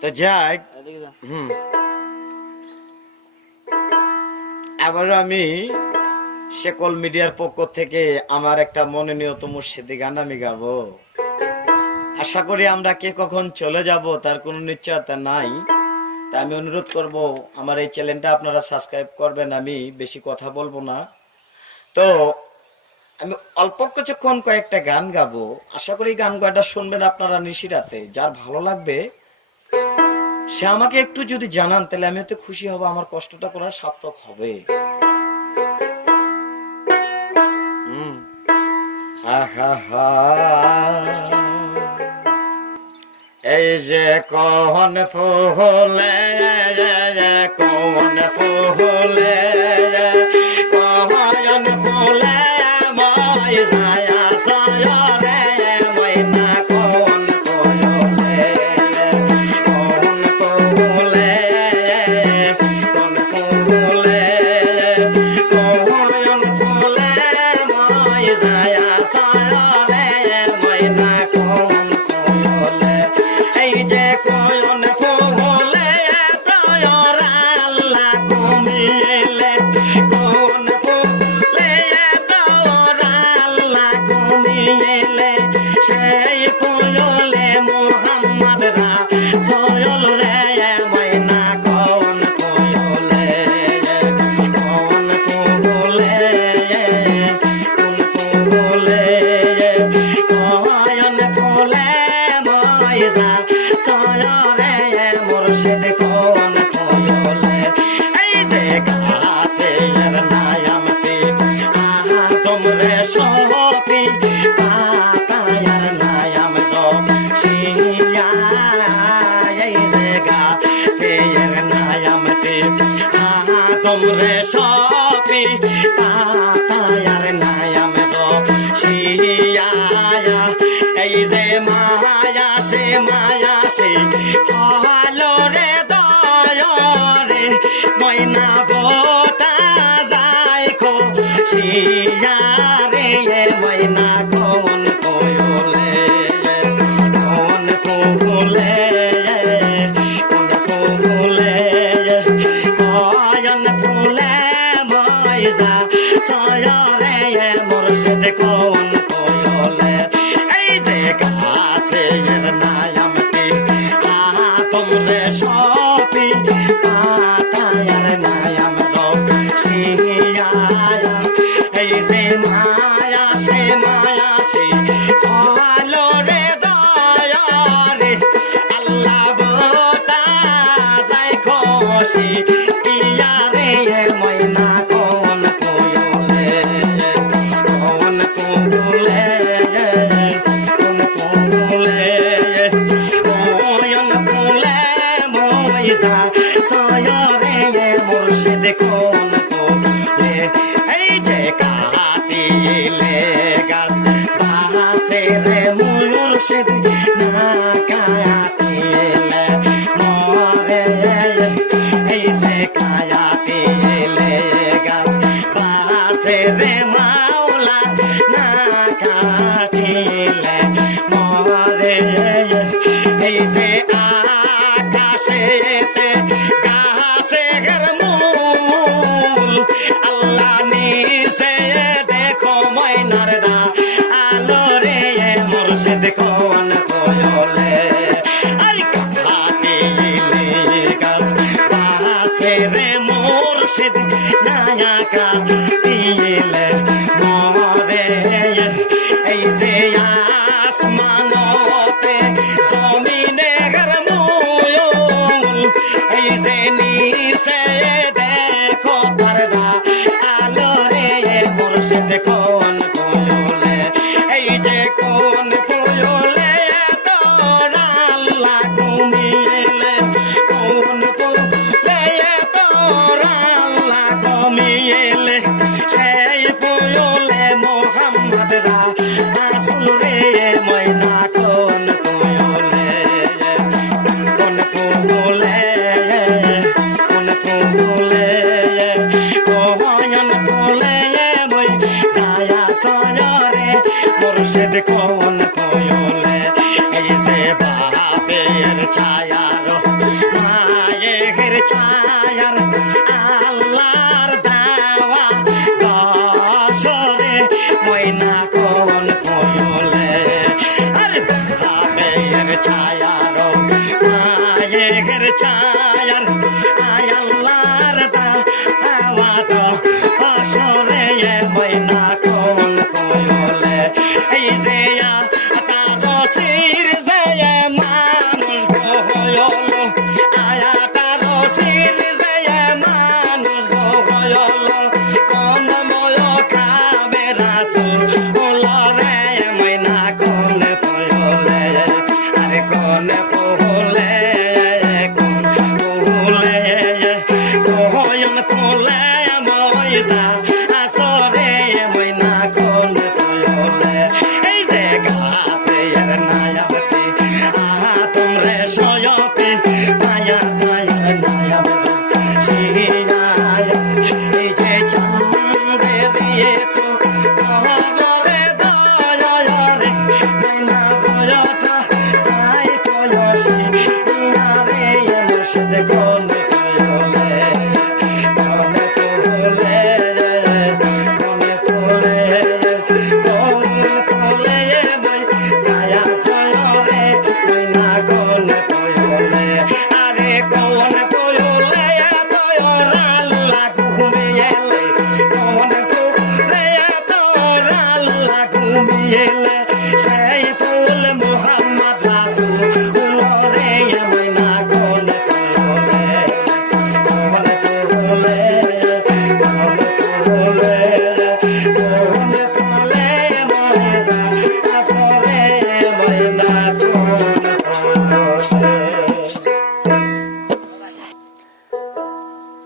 তো যাই আবার আমি শেকল মিডিয়ার পক্ষ থেকে আমার একটা মনোনীত মুর্শিদি গান আমি গাবো। আশা করি আমরা কে কখন চলে যাব তার কোনো নিশ্চয়তা নাই। তা আমি অনুরোধ করব আমার এই চ্যানেলটা আপনারা সাবস্ক্রাইব করবেন। আমি বেশি কথা বলবো না। তো আমি অল্প কিছুক্ষণ কয়েকটা গান গাবো। আশা করি গান গাটা শুনবেন আপনারা নিশিরাতে। যার ভালো লাগবে সে আমাকে একটু যদি জানান তাহলে আমি তো খুশি হব, আমার কষ্টটা করার সার্থক হবে। এই যে কখন ফুলে কখন ফুলে কখন ফুলে মই ছায়া ছায়া রে মইনা কখন ফুলে কখন ফুলে কখন ফুলে কখন ফুলে মই ছায়া ছায়া রে মইনা কখন ফুলে এই যে কখন ফুলে তোর আল্লাহ কুমিলে কখন ফুলে তোর আল্লাহ কুমিলে সেই ফুলে মোহাম্মদ রা সয়ল রে মইনা কখন ফুলে কখন ফুলে কোন ফুলে কখন ফুলে ময়জা সয়রে মুর্শিদ কোন ফুলে এই যে গাছে নায়ামতি আহা তোমরে সপি পাতায়ার নায়াম তো শিয়া এই যে গাছে নায়ামতি আহা তোমরে সপি পাতায়ার নায়াম তো শিয়া এই যে মায়া সে ভালো রে দয়রে ময়না বোটা যায় খো শিয়া রে ময়না কোন কোয়লে কোন ফুলে কোন ফুলে কয়ন ফুলে ময়জা সয়রে মুর্শিদ কোন কোয়লে এই যে গাছে নায়ামতি আহা তোমরে সপি পাতায়ার নায়াম তো শিয়া এই যে মায়া সে ভালো রে দয়ারে আল্লাহ বোটা যাই খুশি ইয়া রে ময়না কোন কোয়লে কোন কোয়লে কোন কোয়লে কোয়ন কোলে ময়জা সয়রে মুর্শিদ কোন কোলে এই যে কাটিলে গাছ বাসে রে মুর্শিদ না কাটিলে মরে এই যে কাটিলে গাছ বাসে রে মাওলা না কাটিলে মরে এই যে আকাশেতে গাছে ঘর মূল আল্লাহ নিচে দেখো ময়নার দা আলো রে মুর্শিদ কোন কোয়লে আরে কাটিলে গাছ বাসে রে মুর্শিদ নায়া কাটিলে মরে এই যে আসমানতে জমিনে ঘর মূল এই যে নিচে দেখো পর্দা আলো রে মুর্শিদ কোন কোয়লে এই যে কোন কোয়লে তোর আল্লাহ কুমিলে কোন কোয়লে তোর আল্লাহ কুমিলে সেই কোয়লে মোহাম্মদ রা আসল রে ময়না কোন কোয়লে কোন কোয়লে কোন কোয়লে কোয়ন কোলে মই ছায়া সয়রে মুর্শিদ কোন কোয়লে এই যে বাপের ছায়া ছায়ার মায়ের ছায়ার আয় আল্লাহর দাওয়াত আসরে ময়না কোন কয়লে এই যে তার শির যে মানুষ হইল আয়া তার শির যে মানুষ হইল কোন ময় খাবে রাসূল ওলরে ময়না কোন কয়লে আরে কোন কয়লে কোন কয়লে কোয়ন কোলে ময়জা আসরে ময়না কোন কয়লে এই যে গাছে আর নায়াতে আহা তোমরে সয়তে মায়া মায়া নায়াতে শিয়া এই যে ছন্দে দিয়ে তো কহরে দয়া রে ময়না বয়টা যাই কয়সি নারে মুর্শিদ কোন কয়লে কোন কয়লে কোন কয়লে কোন কয়লে বই ছায়া সয়রে ময়না কোন কয়লে আরে কোন কয়লে তোর আল্লাহ ঘুমিয়েলে কোন কয়লে তোর আল্লাহ ঘুমিয়েলে সেই ফুল মুহাম্মদ রাসূল রে ময়না কোন কয়লে কোন কয়লে কোন কয়লে কোন কয়লে ময়না আসরে ময়না কোন কয়লে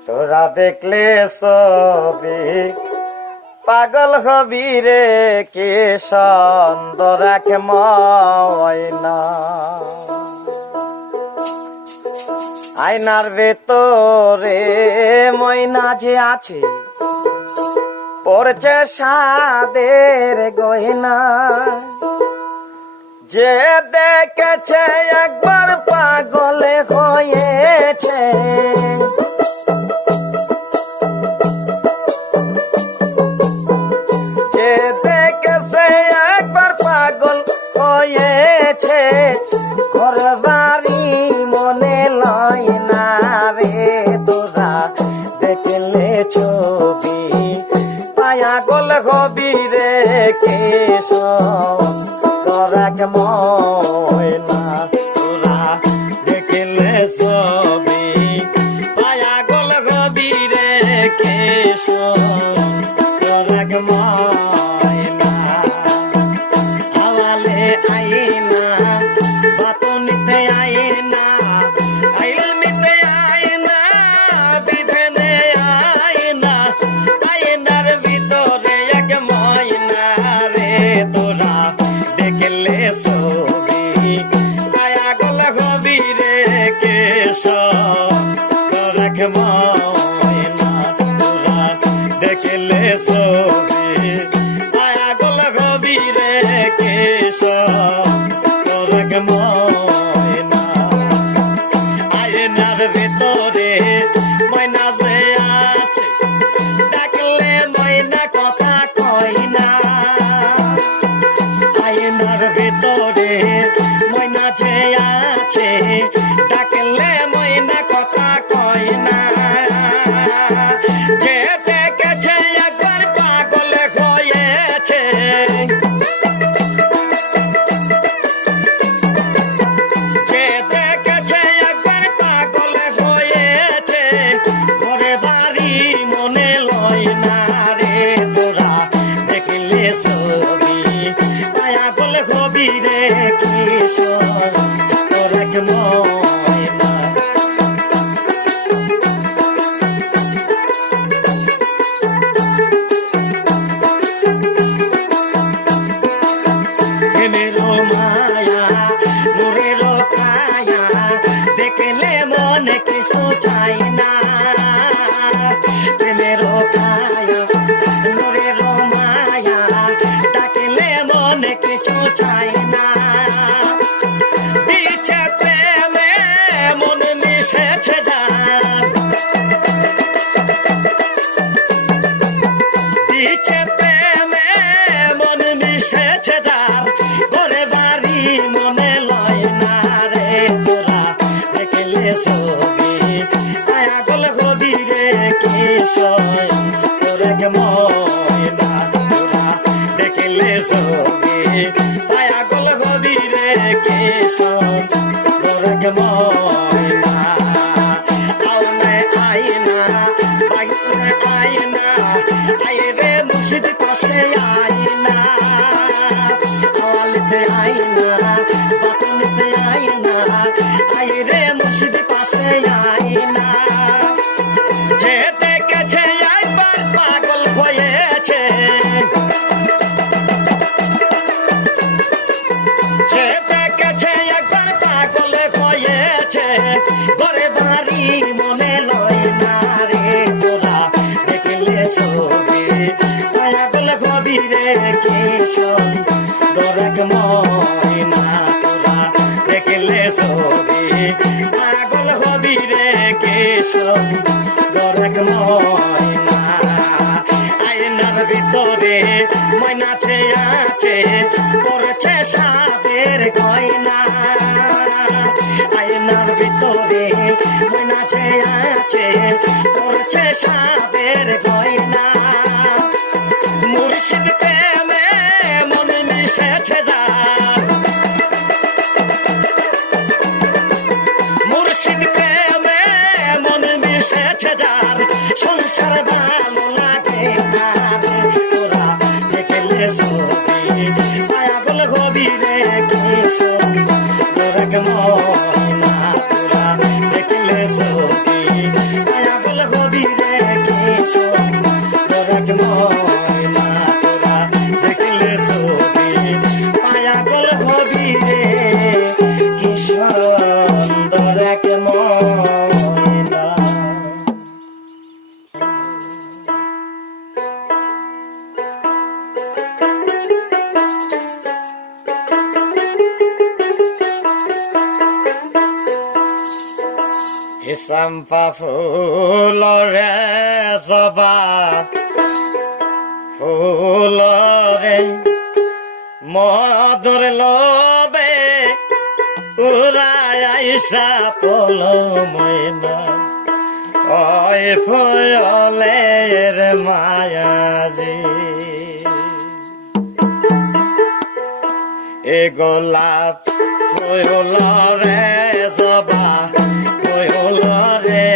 তোরা দেখলে ছবি পাগল হবি রে কে সুন্দর এক ময়না আয়নার ভেতরে ময়না যে আছে পড়ছে সাদের গয়না যে দেখেছে একবার পাগল হয়েছে যে দেখেছে একবার পাগল হয়েছে ঘর বাড়ি মনে লয় না রে তোরা দেখলে ছবি পাগল হবি রে কেশ তোরা ময়না তোরা দেখলে ছবি পাগল হবি রে কেশ তোরা ময়না হাওয়ালে আইনা বাতনিতে আইনা আইলমিতে আইনা বিধনে আইনা আইনার ভিতরে এক ময়না রে তোরা দেখলে ছবি পাগল হবি রে কেশ তোরা ময়না তোরা দেখলে ছবি পাগল হবি রে কেশ তোরা ময়না আয়নার ভেতরে ময়না যে আছে ডাকলে ময়না কথা কয় না আয়নার ভেতরে ময়না যে আছে ডাকলে ময়না কথা কয় না যে দেখেছে একবার পাগল হয়েছে যে দেখেছে একবার পাগল হয়েছে ঘরে বাড়ি মনে লয় না রে তোরা দেখলে ছবি পাগল হবি রে কিশোর তোরা ময়না প্রেমেরও মায়া নূরেরও কায়া দেখলে মনে কিছু চাই না প্রেমেরও কায়া নূরেরও মায়া ডাকলে মনে কিছু চাই না দিচ্ছে প্রেমে মন মিশেছে যার দিচ্ছে প্রেমে মন মিশেছে যার ঘরে বাড়ি মনে লয় না স্বয়ং তোরে ময়না তোরা দেখিলে ছবি পাগল হবি রে কিশোর তোরে ময়না আউনে আইনা বাইরে আইনা আইরে মুর্শিদ পাশে আইনা আওয়ালতে আইনা বাতুলতে আইনা আইরে মুর্শিদ পাশে আইনা যে দেখেছে একবার পাগল হয়েছে যে দেখেছে একবার পাগল হয়েছে ঘরে বাড়ি মনে লয় না রে তোরা দেখলে ছবি পাগল হবি রে কিশোর দরক ময়না তোরা দেখলে ছবি পাগল হবি রে কিশোর দরক ময়না আয়নার ভিতরে ময়নাতে আছে পড়ছে সাপের গয়না আয়নার ভিতরে ময়নাতে আছে পড়ছে সাপের গয়না মুর্শিদ প্রেমে মন মিশেছে যার মুর্শিদ প্রেমে মন মিশেছে যার সংসার ভালো লাগে না রে তোরা দেখলে ছবি পাগল হবি রে কিশোর দরক ময়না তোরা দেখলে ছবি পাগল হবি রে কিশোর দরক ময়না তোরা দেখলে ছবি পাগল হবি রে কিশোর দরক ময়না চম্পা ফুলরে জবা ফুলরে মধুর লবে উড়াই আইসা পল ময়না ওই ফলের মায়াজি এ গোলাপ ফুলরে জবা ফুলরে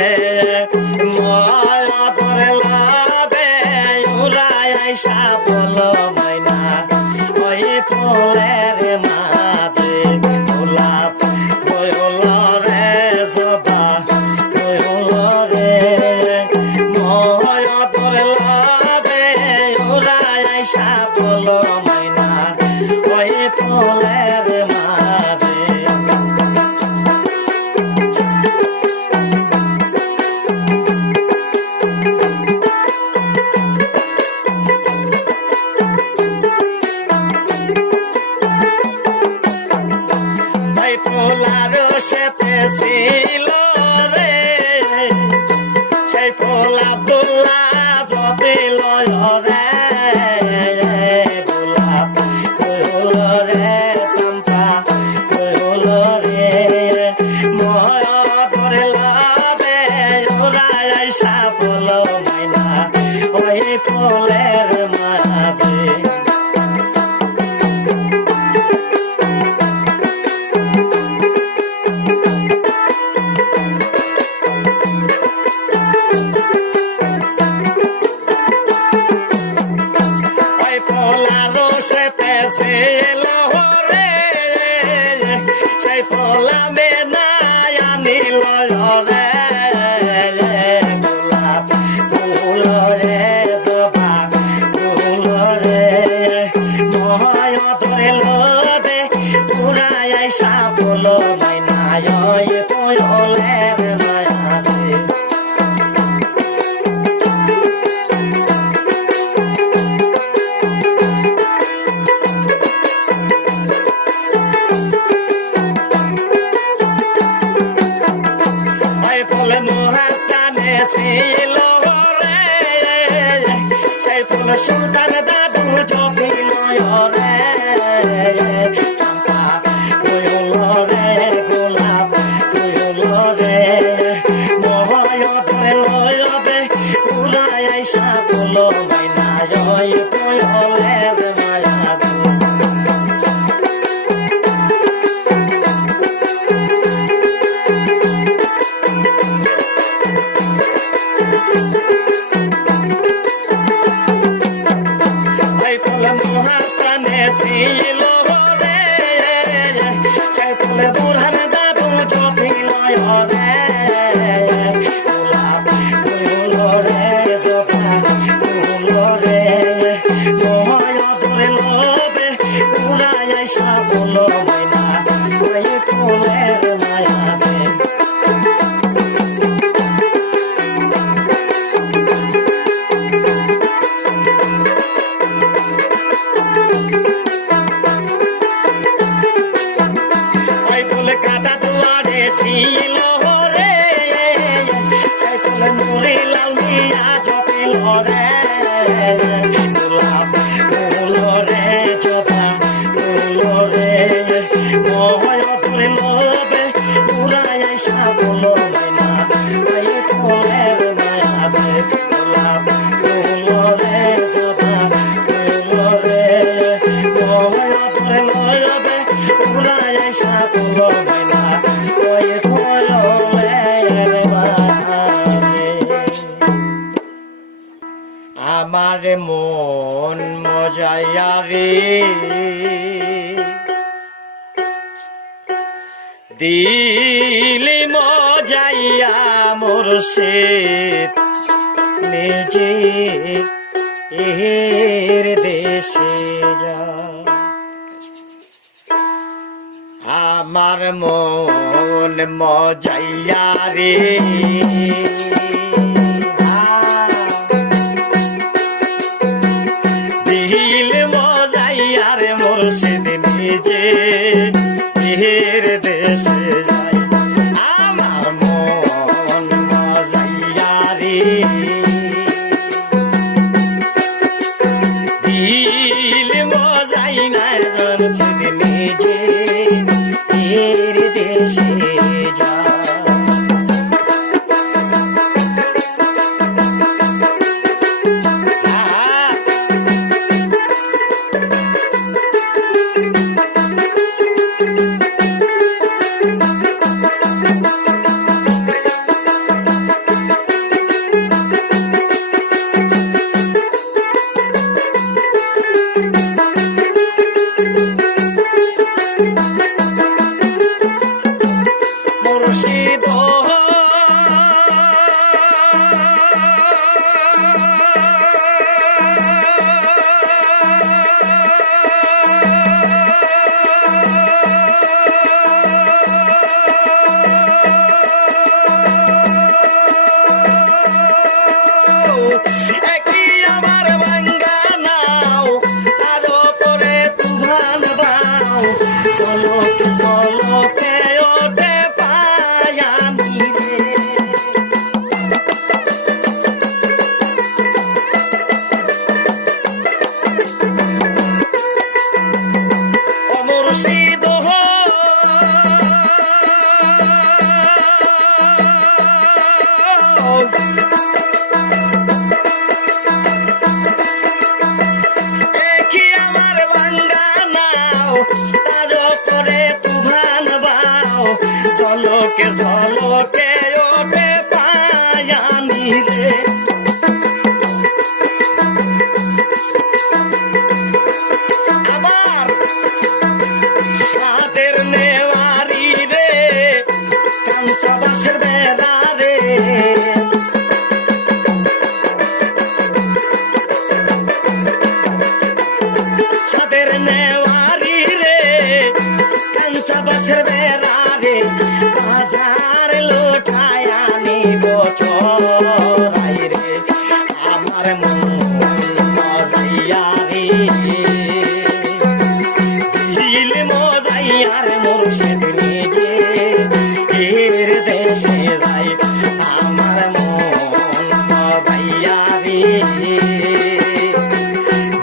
মধুর লবে উড়াই আইসা পল ময়না ওই ফলের মাঝে গোলাপ ফুলরে জবা ফুলরে মধুর লবে উড়াই আইসা পল ময়না ওই ফলের মাঝে সেতে ছিল রে সেই ফুল আব্দুল্লাহ জবিল রে গোলাপ ফুল রে চম্পা ফুল রে মধুর লবে উড়াই আইসা পল ময়না ওই ফুলের মাঝে সেই পোলা বেনায় আনিল রে গোলাপ ফুল রে জবা ফুল রে মধুর লবে উড়াই আইসা পল ময়না ওই ফলের মাঝে ছিল রে সেই ফুল সুলতান দাদু জপিল রে চম্পা ফুল রে গোলাপ ফুল রে মধুর লবে উড়াই জপিল রে গোলাপ ফুল রে জবা ফুল রে ময় তোরে লোবে উড়াই আইসা বলো ময়না ওই ফুলের মায়াতে ছিল রে সেই ফুল মুড়ি লাল মিয়া জপিল রে গোলাপ ফুল রে জবা ফুল রে ময় তোরে লোবে উড়াই আইসা বলো ময়না ওই ফুলের মায়াতে গোলাপ ফুল রে জবা ফুল রে ময় তোরে লোবে উড়াই আইসা বলো ময়না ওই ফুলের মাঝে আমার মন মজাইয়া রে দিলি মজাইয়া মুর্শিদ নিজে এর দেশে যা আমার মন মজাইয়া রে দিল মজাইয়া রে মুর্শিদ নিজে এর দেশে যাই আমার মন মজাইয়া রে দিল মজাই না মুর্শিদ নিজে এর দেশে যা মুর্শিদ একই আমার ভাঙ্গা নাও তার উপরে তুফান বাও চলকে চলকে ওঠে পায়ানি রে ও মুর্শিদ একই আমার ভাঙ্গা নাও তার উপরে তুফান বাও চলকে চলকে ওঠে পায়ানি রে আবার সাদের নেওয়ারি রে কাঞ্চা বাঁশের বেড়া রে সাদের নেওয়ারি রে কাঞ্চা বাঁশের বেড়া রে বাজার লোঠায় আনি বছরাই রে আমার মন মজাইয়া রে দিল মজাইয়া রে মুর্শিদ নিজে এর দেশে যাই আমার মন মজাইয়া রে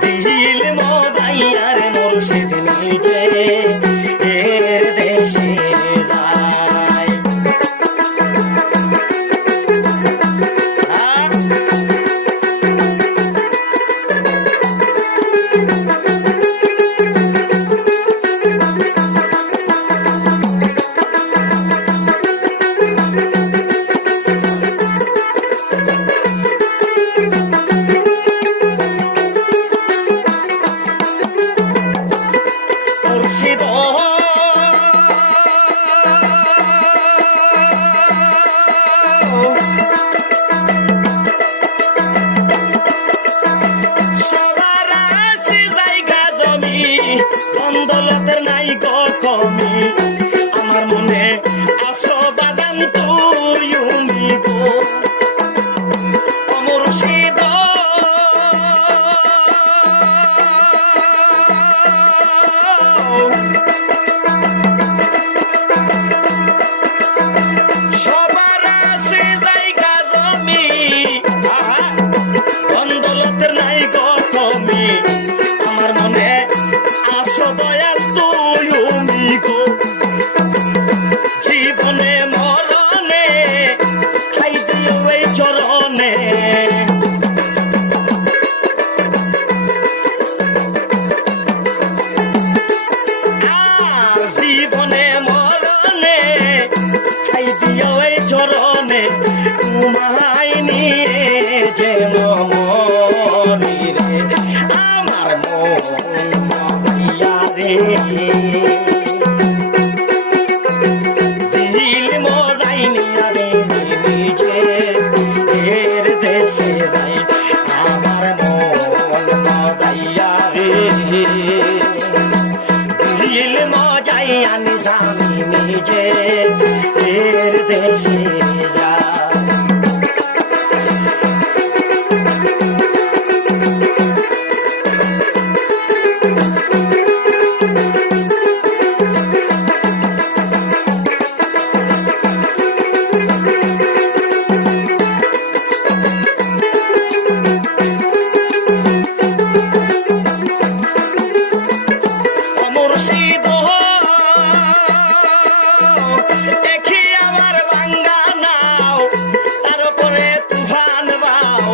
দিল মজাইয়া রে মুর্শিদ নিজে এর দেশে যাই মুর্শিদ সবার আছে জায়গা জমি, বন্দলতের নাই গো তুমি, আমার মনে আসো দয়াল তুমি গো, জীবনে মরণে খাই দিও এই চরণে। জীবনে মরণে খাই দিও এই চরণে, তোমায় নিয়ে যে মরি রে আমার মইয়া রে, দিল মজাই নিয়া রে নিজে এর দেশে রাই আমার মন মজাইয়া রে, দিল মজাই আনি স্বামী নিজে এর দেশে যা। মুর্শিদ দেখি আমার ভাঙ্গা নাও, তার উপরে তুফান বাও,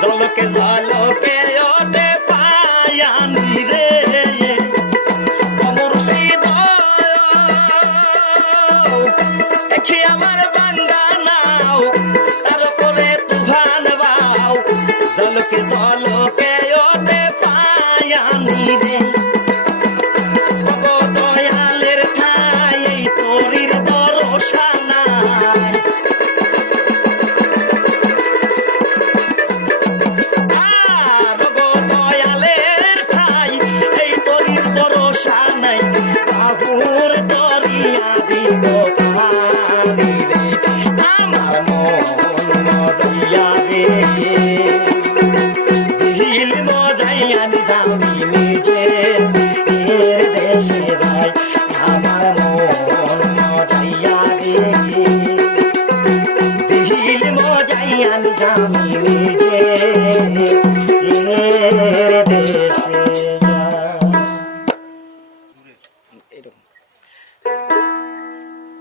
জলকে জলকে ওঠে পায়ানি রে। মুর্শিদ দেখি আমার ভাঙ্গা নাও, তার উপরে তুফান বাও, জলকে জলকে ওঠে পায়ানি রে।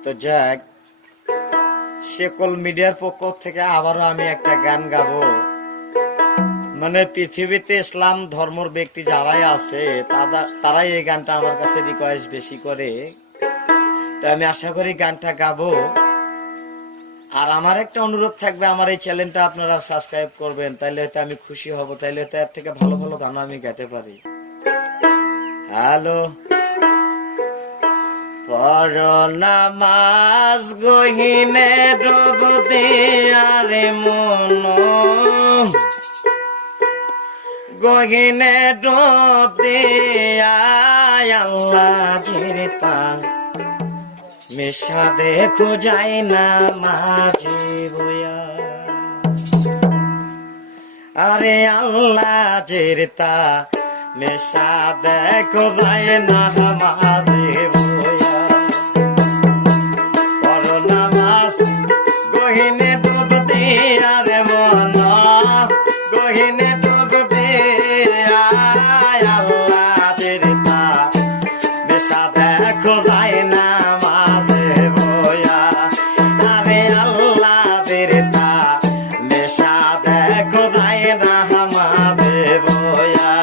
তো যাক, শেকল মিডিয়ার পক্ষ থেকে আবারও আমি একটা গান গাবো। মানে পৃথিবীতে ইসলাম ধর্মের ব্যক্তি যারাই আছে তারাই এই গানটা আমার কাছে রিকোয়েস্ট বেশি করে, তো আমি আশা করি গানটা গাবো। আর আমার একটা অনুরোধ থাকবে, আমার এই চ্যানেলটা আপনারা সাবস্ক্রাইব করবেন, তাইলে হয়তো আমি খুশি হব, তাইলে হয়তো এর থেকে ভালো ভালো গান আমি গাইতে পারি। হ্যালো, পর নামাজ গহিনে ডুব দেয়ারে মন, গহিনে ডুব দেয়ায় আল্লাহ জিরতা, মিশা দেখো যাই না মাঝে বয়া, আরে আল্লাহ জিরতা মিশা দেখো যাই না মাঝে বয়া। পর নামাজ গহিনে ডুব দেয়ারে মন, গহিনে ডুব দেয়ায় আল্লাহ জিরতা, মিশা দেখো যাই না মাঝে বয়া, আরে আল্লাহ জিরতা মিশা দেখো যাই না মাঝে বয়া।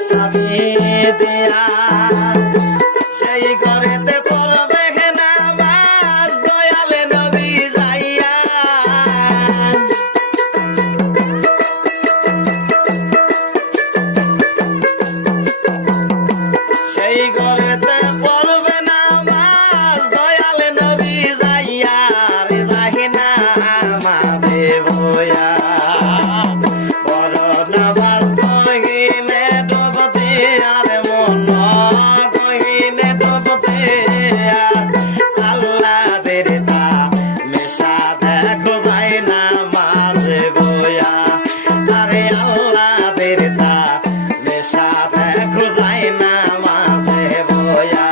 সাবি দিয়া সেই ঘরেতে পড়বে নামাজ দয়ালে নবী যাইয়া সেই ঘরেতে পড়বে নামাজ দয়ালে নবী যাইয়া রে যাহি না আমাবে বয়া বড় নামাজ কহিলে ডুবতে আর মন কহিলে ডুবতে আল্লাহদের তা মেশা দেখো ভাই নামাজে বয়া আরে আল্লাহদের তা মেশা দেখো ভাই নামাজে বয়া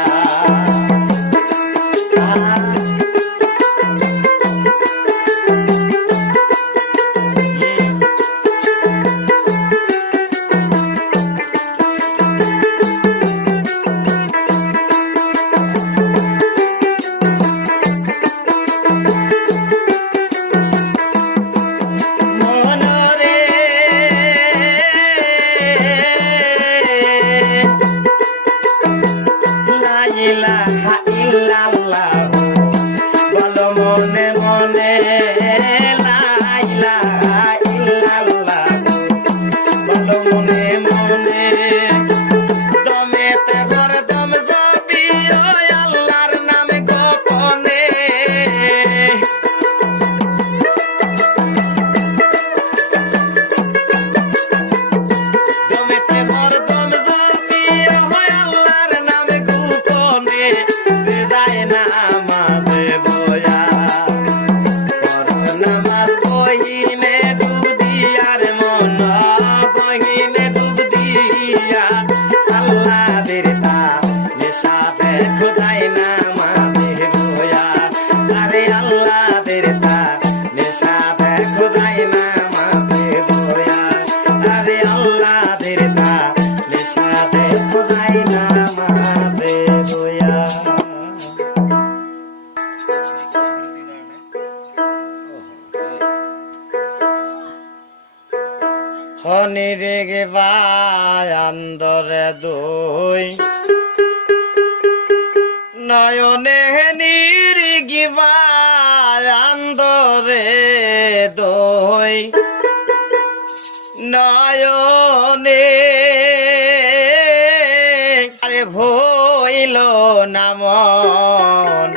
মনরে লা ইলাহা ইল্লাল্লাহ বলো মনে মনে লা ইলাহা ইল্লাল্লাহ বলো মনে মনে দমেতে ঘর দম যাবি ওই আল্লাহর নামে গোপনে দমেতে ঘর দম যাবি ওই আল্লাহর নামে গোপনে হৃদয় নামাজে বয়া বড় নামাজ কহিলে ডুব দিয়ার মন কহিলে ডুব দিয়া আল্লাহদের তা নেশা দেখো তাই নামাজে বয়া আরে আল্লাহদের তা নেশা দেখো তাই নামাজে বয়া আরে আল্লাহদের তা নেশা দেখো তাই নামাজে বয়া হনি রেগে বায়ান্দরে দুই নয়নে নিরিগি বায়ান্দরে দুই নয়নে আরে ভইল নামন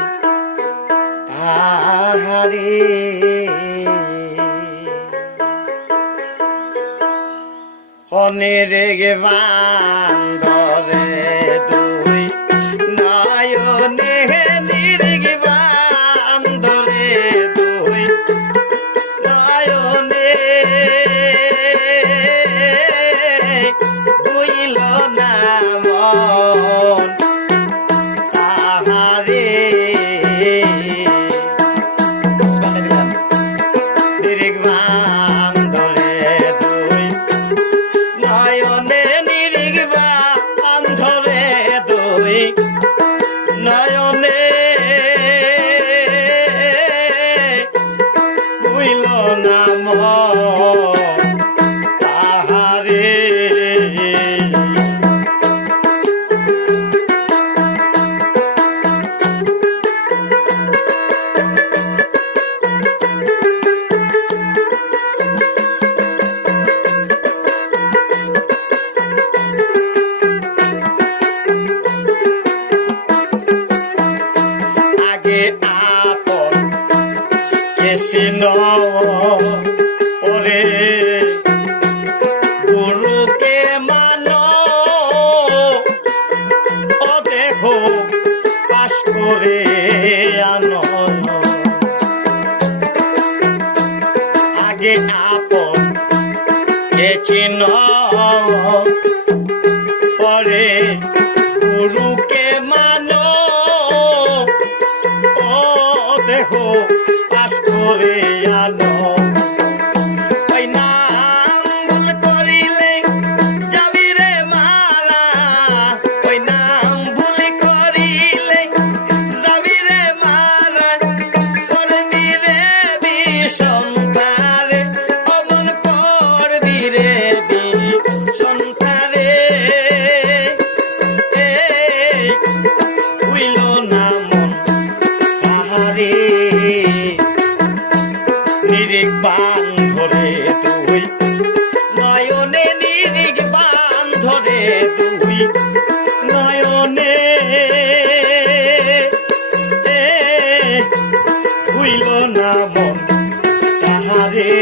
তাহারি অনেরেগে বান্দরে দুই নয়নে নিরিগে বান্দরে দুই নয়নে বুইল নামন তাহারে নিরিগ বান্দরে দুই নয়নে নিরিগবা আন্ধরে দুই নয়নে বুইল নাম তাহারে দুই নয়নে হইল না মন তাহারে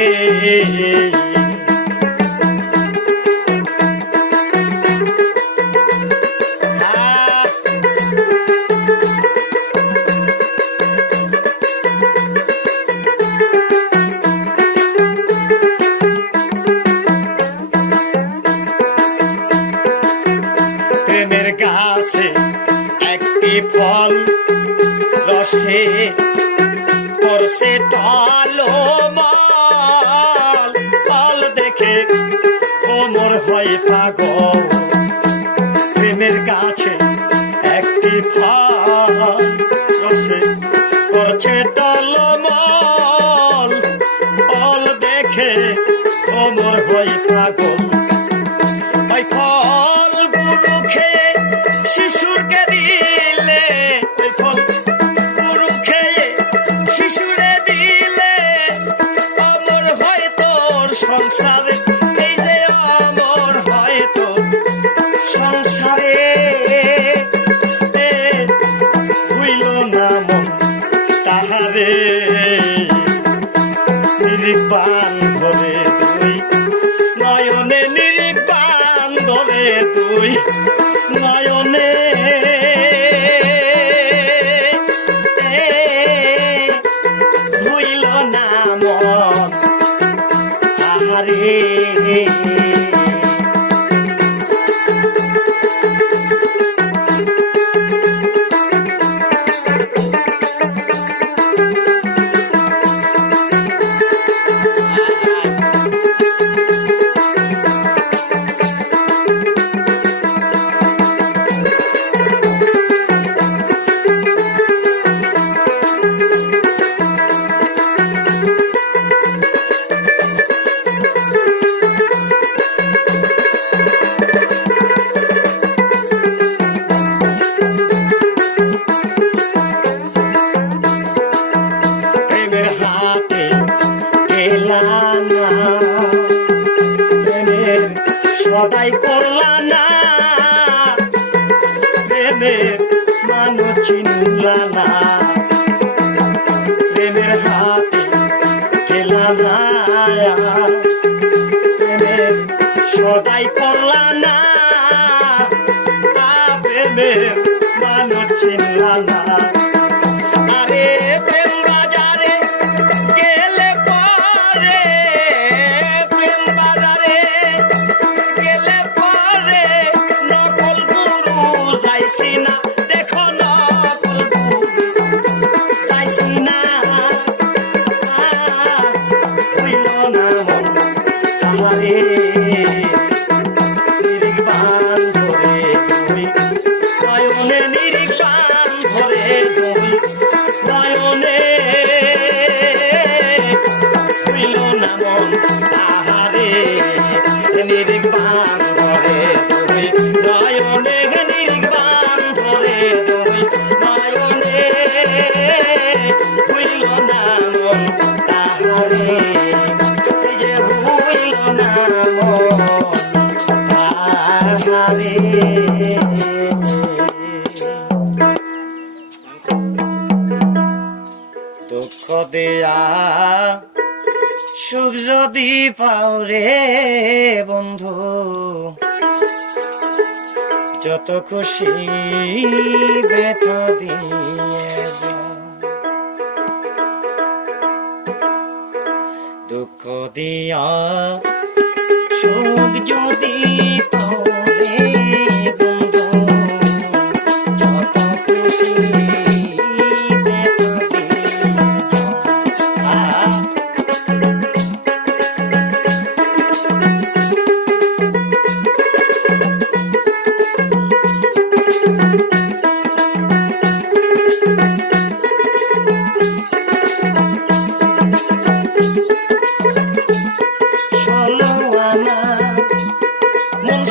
প্রেমের গাছে একটি ফল রসে করছে টলমল ফল দেখে কোমর হয় পাগল প্রেমের গাছে একটি ফল রসে করছে টলমল ফল দেখে কোমর হয় পাগল ওই ফল গুরু খেয়ে শিশুরকে দিলে ওই ফল গুরু খেয়ে শিশুরে দিলে অমর হয় তোর সংসারে এই যে অমর হয় তোর সংসারে হইল না মন তাহারে নিরিখ বান ধরে তুই নয়নে নিরিখ বান ধরে তুই নয়নে হইল না মন তাহারে প্রেমের হাতে গেলাম না প্রেমের সদাই করলা না প্রেমের মানুষ চিনলা না প্রেমের হাতে গেলাম না প্রেমের সদাই করলা না প্রেমের মানুষ চিনলা না আরে প্রেম বাজারে গেলে পরে প্রেম বাজারে গেলে পরে নকল গুরু যাইছি না দেখো নকল গুরু যাইছি না হইল না মন তাহারে নিরিখ বান ধরে তুই নয়নে নিরিখ বান ধরে তুই নয়নে হইল না মন তাহারে নিরিখ বান ধরে তুই নয়নে নিরিখ বান ধরে তুই নয়নে হইল না মন তাহারে এই যে হইল না মন তাহারে দুঃখ দেয়া সুখ যদি পাও রে বন্ধু যত খুশি ব্যথা দিয়ে যাও। দুঃখ দিয়া সুখ যদি পাও রে বন্ধু যত খুশি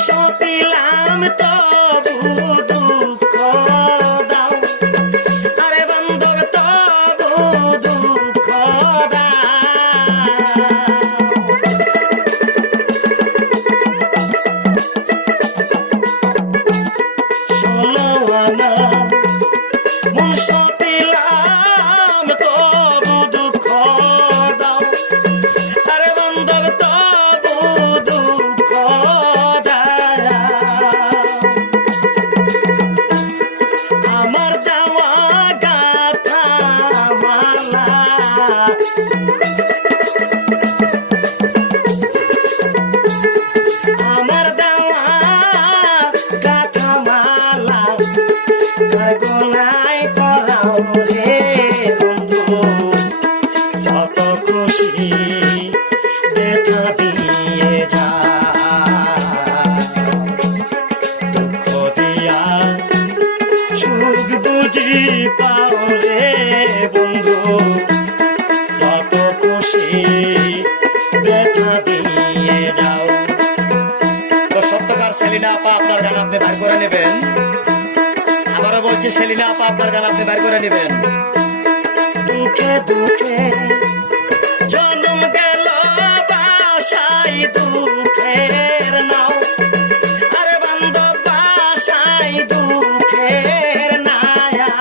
সপিলাম তবু দুঃখ দাও আরে বান্ধব তবু দুঃখ দাও গাথা মালা তার গলায় পরাও রে বন্ধু যত খুশি ব্যথা দিয়ে যা দুঃখ দিয়া সুখ বুঝি পাও রে বন্ধু যত খুশি ব্যথা দিয়ে যাও। তো সত্যকার সেলিনা আপা আপনার গান আপনি বের করে নেবেন। আবারও বলছি সেলিনা আপা আপনার গান আপনি বের করে নেবেন। দুঃখে দুঃখে জন্ম গেল বাসাই দুঃখের নাও আরে বান্ধব বাসাই দুঃখের নায়া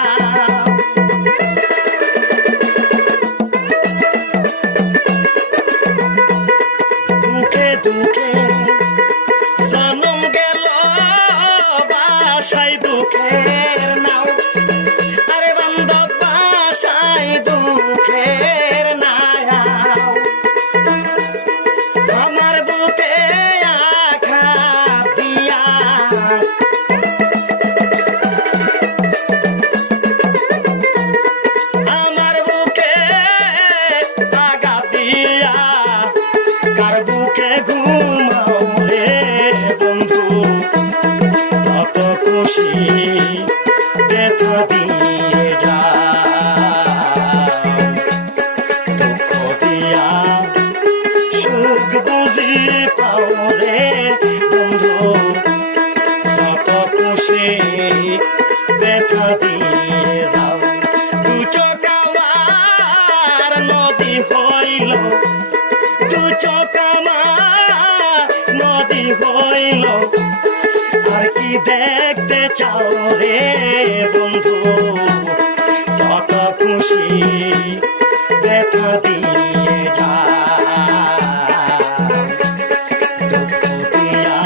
দুঃখে দুঃখে জন্ম গেল বাসাই দুঃখের নাও আরে বান্ধব বাসাই দুঃখের নায়া আমার বুকে আঘাত দিয়া আমার বুকে আঘাত দিয়া কার বুকে ঘুমাও রে বন্ধু কত খুশি ব্যথা দিয়ে যা দুঃখ দিয়া সুখ বুঝি পাও রে বন্ধু কত খুশি ব্যথা দিয়ে যাও। দু চোখ আমার নদী হইল দু চোখ আমার নদী হইল আর কি দেখতে চাও রে বন্ধু কত খুশি ব্যথা দিয়ে যা দুঃখ দিয়া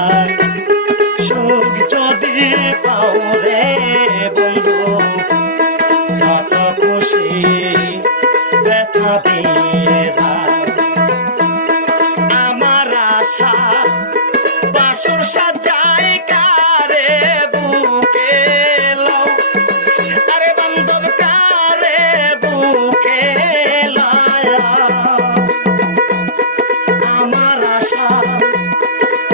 সুখ যদি পাও রে বন্ধু কত খুশি ব্যথা দিয়ে যা। আমার আশা বাসর সাজাই কারে বুকে লও আরে বান্ধব কারে বুকে লয়া আমার আশা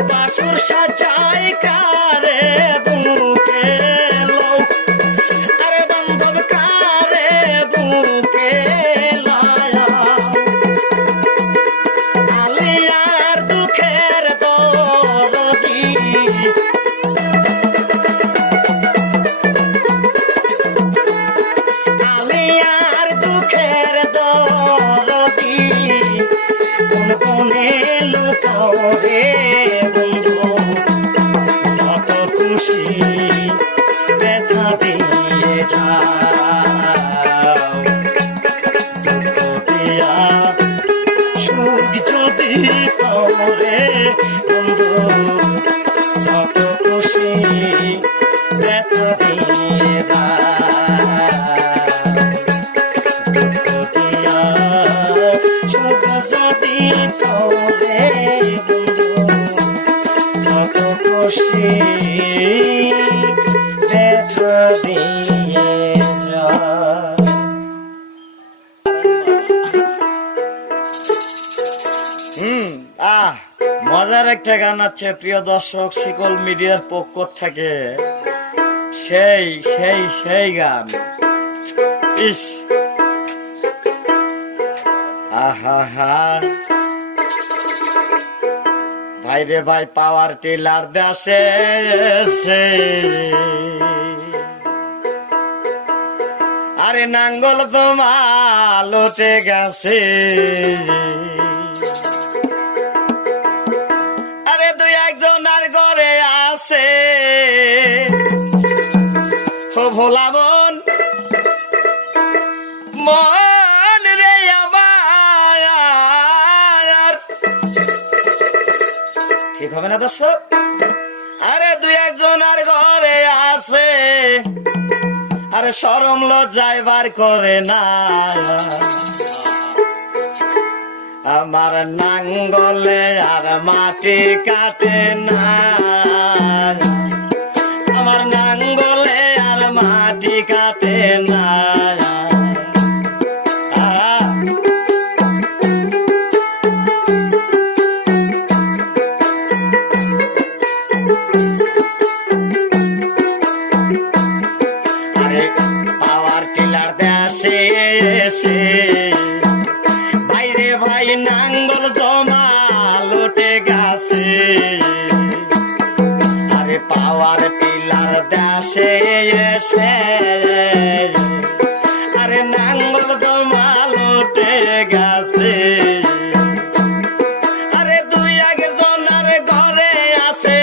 বাসর সাজাই কারে বুকে লও আরে বান্ধব কারে বুকে লয়া আলিয়ার দুঃখের দরদি আলিয়ার দুঃখের দরদি কোন কোনে লুকাও রে বন্ধু কত খুশি ব্যথা দিয়ে যাও দুঃখ দিয়া সুখ যদি পাও রে বন্ধু কত খুশি ব্যথা দিয়ে দুঃখ দিয়া সুখ যদি পাও রে বন্ধু কত খুশি ব্যথা দিয়ে যাও। মজার একটা গান আছে প্রিয় দর্শক শিকল মিডিয়ার পক্ষ থেকে সেই সেই সেই গান ইস আহা হা ভাই রে ভাই পাওয়ার টিলার দেশে আরে নাঙ্গল তোমার লোটে গেছে আরে দুই একজনের ঘরে আছে ও ভোলা মন মন রে আমার ঠিক হবে না দর্শক আরে দুই একজনের ঘরে আছে আরে শরম লজ্জায় বার করে না আমার নাঙ্গলে আর মাটি কাটে না মহিলার দেশে এসে আরে নাঙ্গল তোমাল উঠে গেছে। আরে দুই একজনের ঘরে আছে,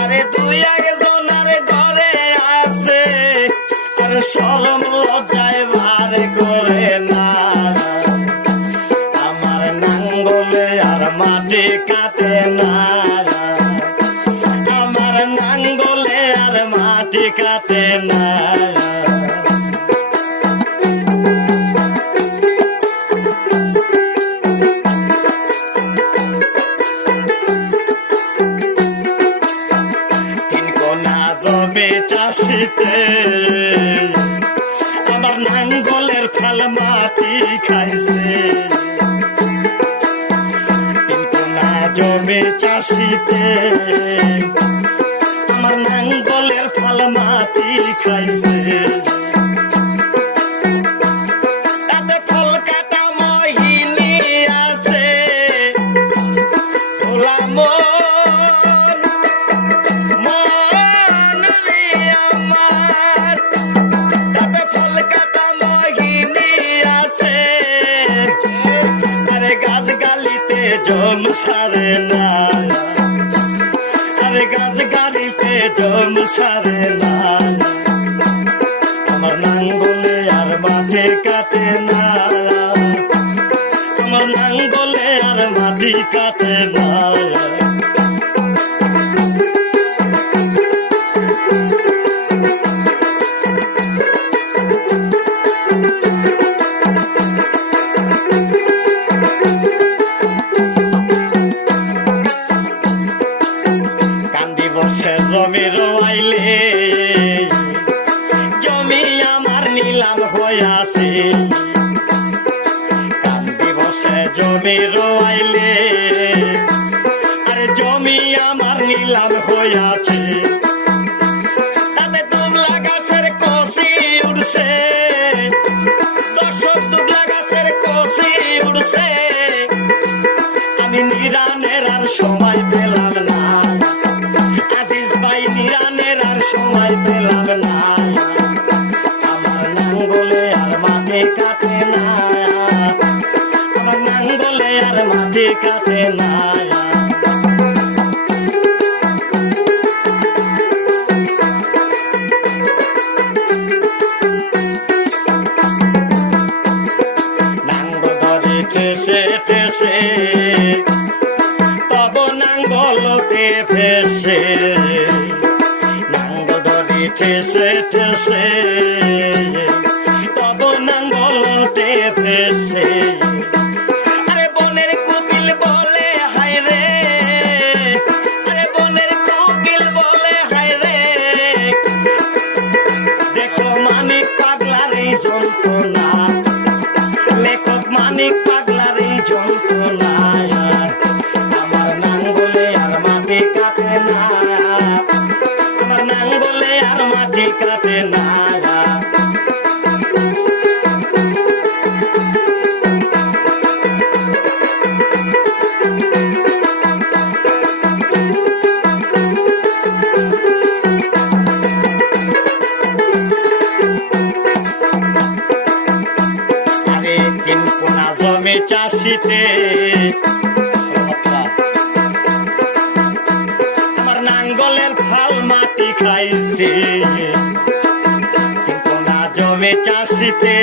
আরে দুই একজনের ঘরে আছে, আরে শরম লজ্জায় ভার করে না। আমার নাঙ্গলে আর মাটি কাটে না, আমার নাঙ্গলে আর মাটি কাটে না। তিন কোনা জমি চাষিতে আমার নাঙ্গলের ফল মাটি খাইছে। তিন কোনা জমি চাষিতে আমার নাঙ্গলের ফল মাটি খাইছে। তাতে ফল কাটা মহিনী আছে, ভোলা মন মন রে আমার। তাতে ফল কাটা মহিনী আছে, আরে গাছ গালিতে জম সারে না, আরে গাছ গালিতে জম সারে না। আমার নাঙ্গলে আর মাটি কাটে না, আমার নাঙ্গলে আর মাটি কাটে না। কান্দি বসে জমি রোয়াইলে জমি আমার নিলাম হইয়াছে। কান্দি বসে জমি রোয়াইলে আরে জমি আমার নিলাম হইয়াছে। তাতে দুবলা গাছের কষি উড়ছে, দর্শক দুবলা গাছের কষি উড়ছে। আমি নিরানের আর সময় পেলাম না, আজিজ ভাই নিরানের আর সময় পেলাম না। আমার নাঙ্গলে আর মাটি কাটে না, আমার নাঙ্গলে আর মাটি কাটে না। নাঙ্গল ধরে ঠেসে ঠেসে তব নাঙ্গলতে ফেসে, নাঙ্গল ধরে ঠেসে ঠেসে তব নাঙ্গলতে ফেসে। আরে বনের কোকিল বলে হায় রে, আরে বনের কোকিল বলে হায় রে। দেখো মানিক পাগলার এই যন্ত্রণা, লেখক মানিক পাগলার এই যন্ত্রণা। আমার নাঙ্গলে আর মাটি কাটে না, আমার নাঙ্গলে আর মাটি কাটে না। আরে তিন কোনা জমি চাষিতে আমার নাঙ্গলের ফাল মাটি খাইছে। তিন কোনা জমি চাষিতে